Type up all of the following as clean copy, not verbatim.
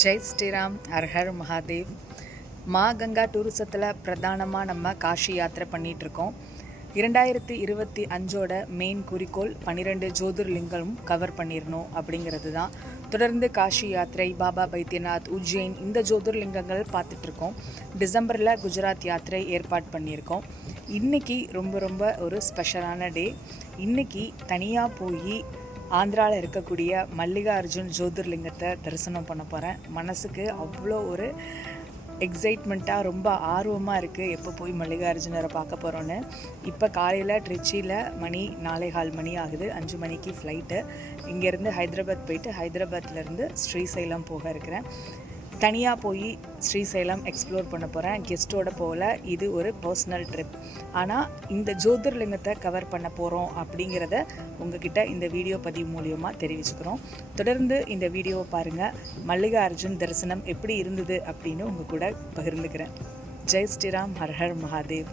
Jai Shriram, her Mahadev. மா கங்கா டூரிசத்தில் பிரதானமாக நம்ம காஷி யாத்திரை பண்ணிகிட்ருக்கோம். 2025 மெயின் குறிக்கோள் 12 ஜோதிர்லிங்கம் கவர் பண்ணிடணும் அப்படிங்கிறது தான். தொடர்ந்து காஷி யாத்திரை, பாபா பைத்யநாத், உஜ்ஜைன் இந்த ஜோதிர்லிங்கங்கள் பார்த்துட்ருக்கோம். டிசம்பரில் குஜராத் யாத்திரை ஏற்பாடு பண்ணியிருக்கோம். இன்றைக்கி ரொம்ப ஒரு ஸ்பெஷலான டே. இன்றைக்கி தனியாக போய் ஆந்திராவில் இருக்கக்கூடிய மல்லிகார்ஜுன் ஜோதிர்லிங்கத்தை தரிசனம் பண்ண போகிறேன். மனசுக்கு அவ்வளோ ஒரு எக்ஸைட்மெண்ட்டாக, ரொம்ப ஆர்வமாக இருக்குது எப்போ போய் மல்லிகார்ஜுனரை பார்க்க போகிறோன்னு. இப்போ காலையில் ட்ரிச்சியில் மணி 4:15 ஆகுது. 5 மணிக்கு ஃப்ளைட்டு. இங்கேருந்து ஹைதராபாத் போயிட்டு ஹைதராபாத்லேருந்து ஸ்ரீசைலம் போக இருக்கிறேன். தனியாக போய் ஸ்ரீசைலம் எக்ஸ்ப்ளோர் பண்ண போகிறேன். கெஸ்ட்டோட போகல. இது ஒரு பர்சனல் ட்ரிப். ஆனால் இந்த ஜோதிர்லிங்கத்தை கவர் பண்ண போகிறோம் அப்படிங்கிறத உங்ககிட்ட இந்த வீடியோ பதிவு மூலியமாக தெரிவிச்சுக்கிறோம். தொடர்ந்து இந்த வீடியோவை பாருங்கள். மல்லிகார்ஜுன் தரிசனம் எப்படி இருந்தது அப்படின்னு உங்கள் கூட பகிர்ந்துக்கிறேன். ஜெய் ஸ்ரீராம், ஹர் மகாதேவ்.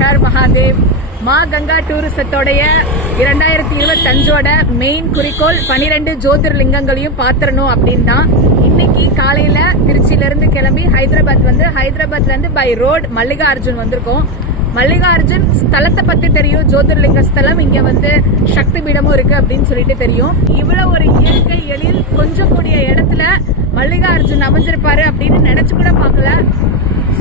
ஹர் மகாதேவ். மா கங்கா டூரிசத்தோடைய 2025 மெயின் குறிக்கோள் 12 ஜோதிர்லிங்கங்களையும் பாத்திரணும் அப்படின்னு தான். இன்னைக்கு காலையில திருச்சியிலிருந்து கிளம்பி ஹைதராபாத்ல இருந்து பை ரோட் மல்லிகார்ஜுன் வந்திருக்கோம். மல்லிகார்ஜுன் ஸ்தலத்தை பத்தி தெரியும். ஜோதிர்லிங்க ஸ்தலம் இங்க சக்தி பீடமும் இருக்கு அப்படின்னு சொல்லிட்டு தெரியும். இவ்வளவு ஒரு இயற்கை எழில் கொஞ்சம் கூடிய இடத்துல மல்லிகார்ஜுன் அமைஞ்சிருப்பாரு அப்படின்னு நினைச்சு கூட பார்க்கல.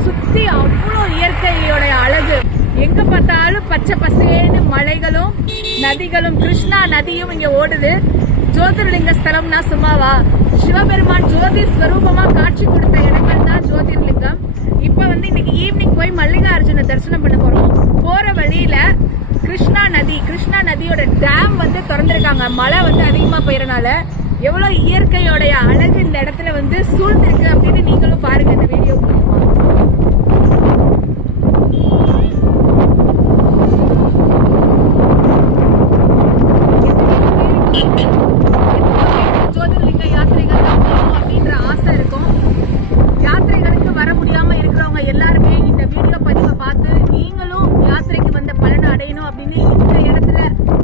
சுத்தி அவ்வளோ இயற்கையோட அழகு. எங்க பார்த்தாலும் பச்சை பசேன்னு மலைகளும் நதிகளும், கிருஷ்ணா நதியும் இங்க ஓடுது. ஜோதிர்லிங்க ஸ்தலம்னா சும்மாவா? சிவபெருமான் ஜோதி ஸ்வரூபமா காட்சி கொடுத்த இடங்கள் தான் ஜோதிர்லிங்கம். இப்ப இன்னைக்கு ஈவினிங் போய் மல்லிகார்ஜுன தரிசனம் பண்ண போறோம். போற வழியில கிருஷ்ணா நதியோட டேம் திறந்திருக்காங்க. மழை அதிகமா பெய்யறனால எவ்வளவு இயற்கையோடைய அழகு இந்த இடத்துல சூழ்ந்திருக்கு அப்படின்னு நீங்களும் பாருங்க இந்த வீடியோ மூலமா. ஜோதிர்லிங்க யாத்திரைகள் அப்படின்ற ஆசை இருக்கும். யாத்திரைகளுக்கு வர முடியாம இருக்கிறவங்க எல்லாருமே இந்த வீடியோ பதிவை பார்த்து நீங்களும் யாத்திரைக்கு வந்த பலனை அடையணும் அப்படின்னு இந்த இடத்துல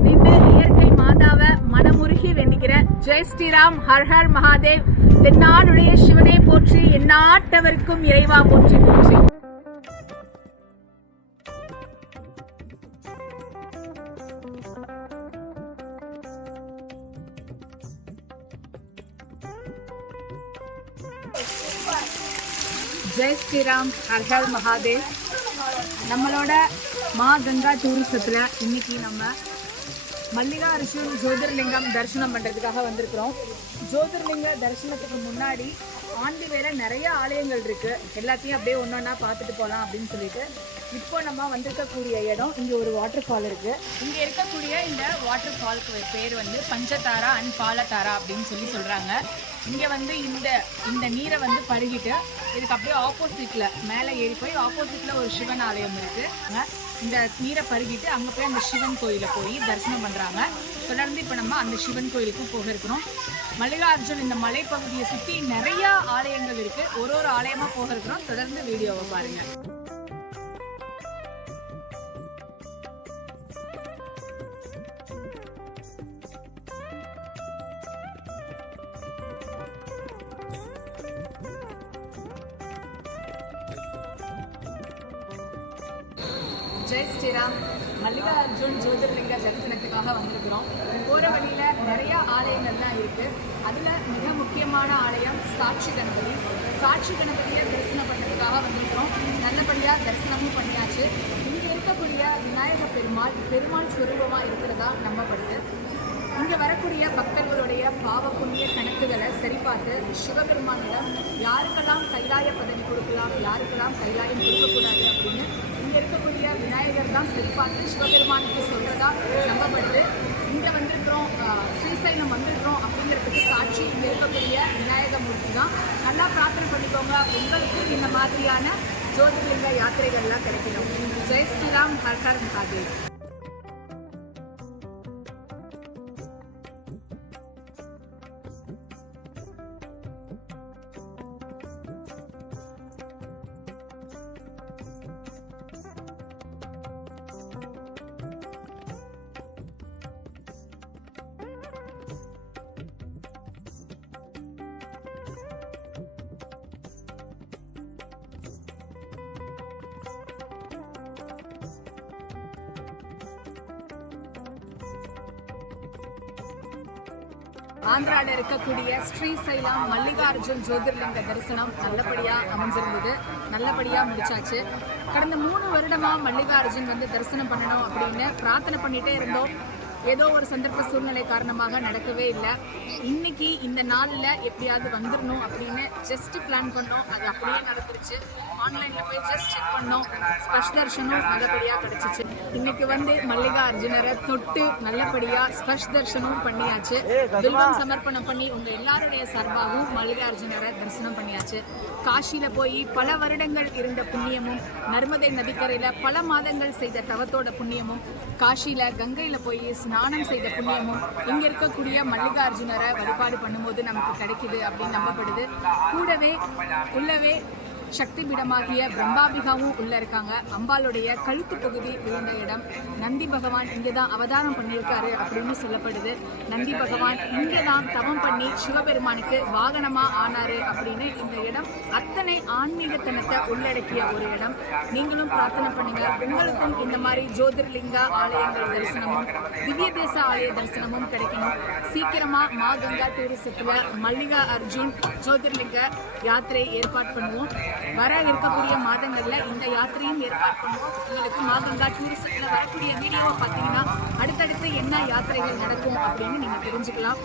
நின்று இயற்கை மாதாவை மனமுருகி வேண்டிக்கிறேன். ஜெய் ஸ்ரீராம், ஹர் மகாதேவ். தென்னாடுடைய சிவனே போற்றி, எந்நாட்டவருக்கும் இறைவா போற்றி போற்றி. ஜெய் ஸ்ரீராம், ஹர் மகாதேவ். நம்மளோட மா கங்கா டூரிசத்தில் இன்னைக்கு நம்ம மல்லிகார்ஜுன் ஜோதிர்லிங்கம் தரிசனம் பண்ணுறதுக்காக வந்திருக்கிறோம். ஜோதிர்லிங்க தரிசனத்துக்கு முன்னாடி ஆண்டி வேற நிறைய ஆலயங்கள் இருக்குது. எல்லாத்தையும் அப்படியே ஒன்றொன்னா பார்த்துட்டு போகலாம் அப்படின்னு சொல்லிட்டு இப்போ நம்ம வந்திருக்கக்கூடிய இடம், இங்கே ஒரு வாட்டர் ஃபால் இருக்குது. இங்கே இருக்கக்கூடிய இந்த வாட்டர் ஃபால்க்கு பேர் பஞ்சதாரா அண்ட் பாலதாரா அப்படின்னு சொல்கிறாங்க. இங்கே இந்த நீரை பருகிட்டு இதுக்கு அப்படியே ஆப்போசிட்டில் மேலே ஏறி போய் ஆப்போசிட்டில் ஒரு சிவன் ஆலயம் இருக்குது. இந்த நீரை பருகிட்டு அங்கே போய் அந்த சிவன் கோயிலை போய் தரிசனம் பண்ணுறாங்க. தொடர்ந்து இப்போ நம்ம அந்த சிவன் கோயிலுக்கும் போக இருக்கிறோம். மல்லிகார்ஜுன் இந்த மலைப்பகுதியை சுற்றி நிறைய ஆலயங்கள் இருக்குது. ஒரு ஆலயமாக போக இருக்கிறோம். தொடர்ந்து வீடியோவை பாருங்கள். ஜெய் ஸ்ரீராம். மல்லிகார்ஜுன் ஜோதிர்லிங்க தரிசனத்துக்காக வந்திருக்கிறோம். போகிற வழியில் நிறைய ஆலயங்கள் தான் இருக்குது. அதில் மிக முக்கியமான ஆலயம் சாட்சி கணபதியை தரிசனம் பண்ணுறதுக்காக வந்திருக்கிறோம். நல்லபடியாக தரிசனமும் பண்ணியாச்சு. இங்கே இருக்கக்கூடிய விநாயக பெருமாள் ஸ்வரூபமாக இருக்கிறதா நம்பப்படுது. இங்கே வரக்கூடிய பக்தர்களுடைய பாவ புண்ணிய கணக்குகளை சரிபார்த்து சிவபெருமானிடம் யாருக்கெல்லாம் கைலாய பதவி கொடுக்கலாம், யாருக்கெல்லாம் கைலாயம் கொடுக்கக்கூடாது அப்படின்னு இங்க இருக்கக்கூடிய விநாயகர் தான் சரி பார்த்து சிவபெருமானுக்கு சொல்றதா நம்பப்படுது. இங்க வந்திருக்கிறோம், ஸ்ரீசைலம் வந்திருக்கிறோம் அப்படிங்கிறதுக்கு சாட்சி இங்க இருக்கக்கூடிய விநாயக மூர்த்தி தான். நல்லா பிரார்த்தனை பண்ணிக்கோங்க, உங்களுக்கு இந்த மாதிரியான ஜோதிர்லிங்க யாத்திரைகள்லாம் கிடைக்கணும். ஜெய் ஸ்ரீராம், ஹர் ஹர் மகாதேவ். ஆந்திராவில் இருக்கக்கூடிய ஸ்ரீசைலம் மல்லிகார்ஜுன் ஜோதிர்லிங்க தரிசனம் நல்லபடியா அமைஞ்சிருந்தது, நல்லபடியா முடிச்சாச்சு. கடந்த 3 வருடமா மல்லிகார்ஜுன் தரிசனம் பண்ணணும் அப்படின்னு பிரார்த்தனை பண்ணிட்டே இருந்தோம். ஏதோ ஒரு சந்தர்ப்ப சூழ்நிலை காரணமாக நடக்கவே இல்லை. இன்னைக்கு இந்த நாளில் எப்படியாவது வந்துடணும் அப்படின்னு ஜஸ்ட் பிளான் பண்ணோம். அது அப்படியே நடந்துருச்சு. ஆன்லைன்ல போய் ஜஸ்ட் செக் பண்ணோம், ஸ்பர்ஷ் தர்ஷனும் நல்லபடியாக கிடைச்சிச்சு. இன்னைக்கு மல்லிகார்ஜுனரை தொட்டு நல்லபடியா ஸ்பர்ஷ் தர்ஷனும் பண்ணியாச்சு. துல்வம் சமர்ப்பணம் பண்ணி உங்க எல்லாருடைய சார்பாகவும் மல்லிகார்ஜுனரை தரிசனம் பண்ணியாச்சு. காஷியில போய் பல வருடங்கள் இருந்த புண்ணியமும், நர்மதை நதிக்கரையில பல மாதங்கள் செய்த தவத்தோட புண்ணியமும், காஷியில கங்கையில போய் ஸ்நானம் செய்த புண்ணியமும் இங்க இருக்கக்கூடிய மல்லிகார்ஜுனரை வழிபாடு பண்ணும்போது நமக்கு கிடைக்குது அப்படின்னு நம்பப்படுது. கூடவே உள்ளவே சக்தி பீடமாகிய பிரம்மாபிகாவும் உள்ள இருக்காங்க. அம்பாளுடைய கழுத்து பகுதி விழுந்த இடம். நந்தி பகவான் இங்கேதான் அவதாரம் பண்ணியிருக்காரு அப்படின்னு சொல்லப்படுது. நந்தி பகவான் இங்கேதான் தவம் பண்ணி சிவபெருமானுக்கு வாகனமா ஆனாரு அப்படின்னு இந்த இடம் அத்தனை ஆன்மீகத்தனத்தை உள்ளடக்கிய ஒரு இடம். நீங்களும் பிரார்த்தனை பண்ணுங்க, உங்களுக்கும் இந்த மாதிரி ஜோதிர்லிங்க ஆலயங்கள் தரிசனமும் திவ்ய தேச ஆலய தரிசனமும் கிடைக்கணும். சீக்கிரமா மா கங்கா டூரிசத்துல மல்லிகா அர்ஜுன் ஜோதிர்லிங்க யாத்திரை ஏற்பாடு பண்ணுவோம். வர இருக்கக்கூடிய மாதங்கள்ல இந்த யாத்திரையும் ஏற்பாடு பண்ணுவோம். உங்களுக்கு மா கங்கா டூரிசத்துல வரக்கூடிய வீடியோவை பார்த்தீங்கன்னா அடுத்தடுத்து என்ன யாத்திரைகள் நடக்கும் அப்படின்னு நீங்க தெரிஞ்சுக்கலாம்.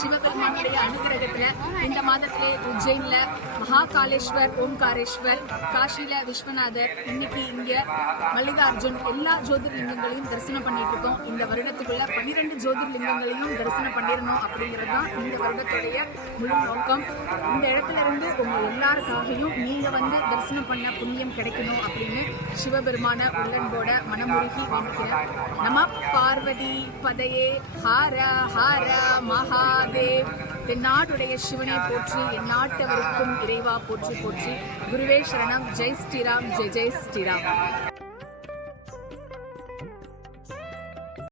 சிவபெருமானுடைய அனுகிரகத்துல இந்த மாதத்திலே உஜ்ஜைன்ல மகாகாலேஸ்வர், ஓம்காரேஸ்வர், காஷியில விஸ்வநாதர், இன்னைக்கு இங்க மல்லிகார்ஜுன் எல்லா ஜோதிர்லிங்கங்களையும் தரிசனம் பண்ணிட்டு இருக்கோம். இந்த வருடத்துக்குள்ள 12 ஜோதிர்லிங்கங்களையும் தரிசனம் பண்ணிடணும் அப்படிங்கிறது தான் இந்த வருடத்துடைய முழு நோக்கம். இந்த இடத்துல இருந்து உங்க எல்லாருக்காகவும் நீங்க தரிசனம் பண்ண புண்ணியம் கிடைக்கணும் அப்படின்னு சிவபெருமான உள்ளன்போட மனமுருகி வேண்டிக்கிறேன். நம பார்வதி பதையே ஹர ஹர மகாதேவ். தென்னாடுடைய சிவனை போற்றி, என் நாட்டவருக்கும் இறைவா போற்றி போற்றி. குருவே சரணம். ஜெய் ஸ்ரீராம், ஜெய் ஜெய் ஸ்ரீராம்.